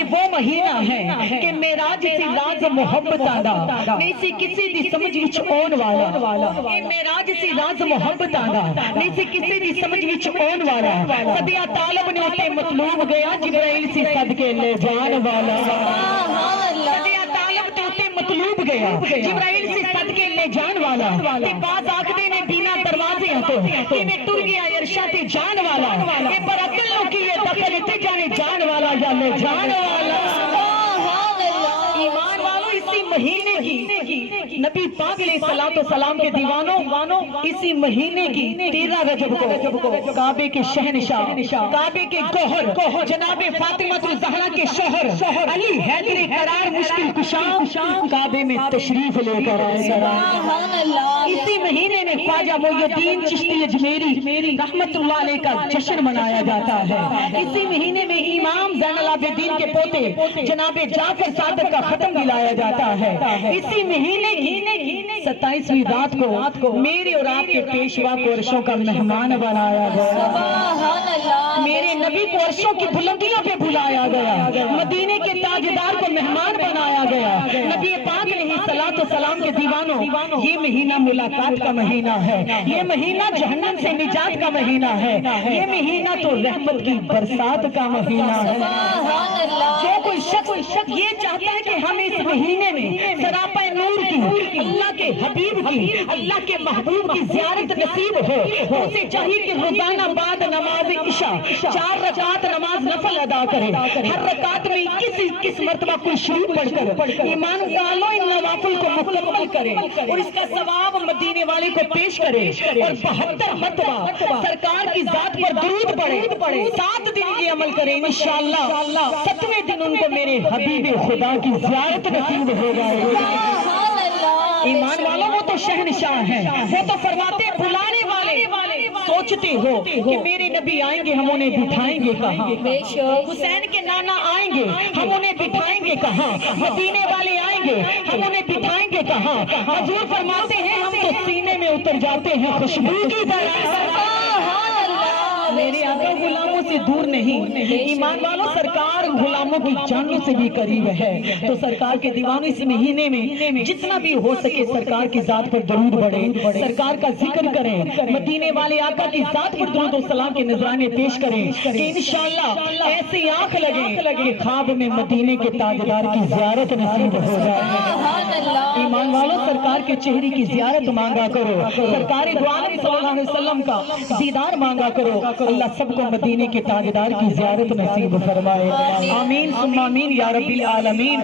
یہ وہ مہینہ ہے کہ معراج سی راز محبت آندا نہیں سی کسی دی سمجھ وچ اون والا یہ معراج سی راز محبت آندا نہیں سی کسی دی سمجھ وچ اون والا صدیہ طالب نے اتے مطلوب گیا جبرائیل سی صدقے لے جان والا صدیہ طالب نے اتے مطلوب گیا جبرائیل سی صدقے لے جان والا تے بعض آخدے نے بینا دروازے تو انہیں ٹر گیا عرشہ تے جان والا اے پر عقل نو کی یہ دخل تے جانے جان والا یا لے جان والا ایمان والو اسی مہینے کی نبی پاک علیہ السلام کے دیوانوں اسی مہینے کی 13 رجب کو کعبے کے شہنشاہ کعبے کے گوہر جناب فاطمہ الزہرا کے شوہر علی حیدر قرار مشکل کشا کعبے میں تشریف لے کر آئے اسی مہینے میں خواجہ محی الدین چشتی اجمیری رحمت اللہ علیہ کا جشن منایا جاتا ہے اسی مہینے میں امام زین العابدین کے پوتے جناب جعفر صادق کا ختم دلایا جاتا ہے اسی مہینے کی 27ویں رات کو میرے اور آپ کے پیشوا کو عرشوں کا مہمان بنایا گیا میرے نبی کو عرشوں کی بلندیوں پہ بلایا گیا مدینے کے تاجدار کو مہمان بنایا گیا نبی پاک علیہ السلام کے دیوانوں یہ مہینہ ملاقات کا مہینہ ہے یہ مہینہ جہنم سے نجات کا مہینہ ہے یہ مہینہ تو رحمت کی برسات کا مہینہ ہے جو کوئی شخص یہ چاہتا ہے کہ ہم اس مہینے میں سراپا نور کی اللہ کے حبیب کی اللہ کے محبوب کی زیارت نصیب ہو اسے چاہیے کہ روزانہ بعد نماز عشاء 4 رکعت نماز نفل ادا کرے ہر رکعت میں کس مرتبہ کوئی شریف پڑھ کر ایمان والوں ان نوافل کو مکمل کرے اور اس کا ثواب مدینے والے کو پیش کرے اور 72 مرتبہ سرکار کی ذات پر درود پڑھے 7 دن یہ عمل کرے انشاءاللہ 7ویں دن ان کو میرے حبیب خدا کی زیارت نصیب ہوگا ایمان والوں وہ تو شہنشاہ ہیں وہ تو فرماتے بلانے والے سوچتے ہو کہ میرے نبی آئیں گے ہم انہیں بٹھائیں گے کہاں حسین کے نانا آئیں گے ہم انہیں بٹھائیں گے کہاں مدینے والے آئیں گے ہم انہیں بٹھائیں گے کہاں حضور فرماتے ہیں ہم تو سینے میں اتر جاتے ہیں خوشبو کی طرح میرے آقا غلاموں سے دور نہیں ایمان والوں سرکار غلاموں کی جانوں سے بھی قریب ہے تو سرکار کے دیوانوں اس مہینے میں جتنا بھی ہو سکے سرکار کی ذات پر درود پڑھیں سرکار کا ذکر کریں مدینے والے آقا کی ذات پر درود و سلام کے نذرانے پیش کریں کہ انشاءاللہ ایسی آنکھ لگے کہ خواب میں مدینے کے تاجدار کی زیارت نصیب ہو جائے ایمان والوں سرکار کے چہرے کی زیارت مانگا کرو سرکار دو عالم صلی اللہ علیہ وسلم کا دیدار مانگا کرو اللہ سب کو مدینے کے تاجدار کی زیارت نصیب فرمائے آمین ثم آمین یا رب العالمین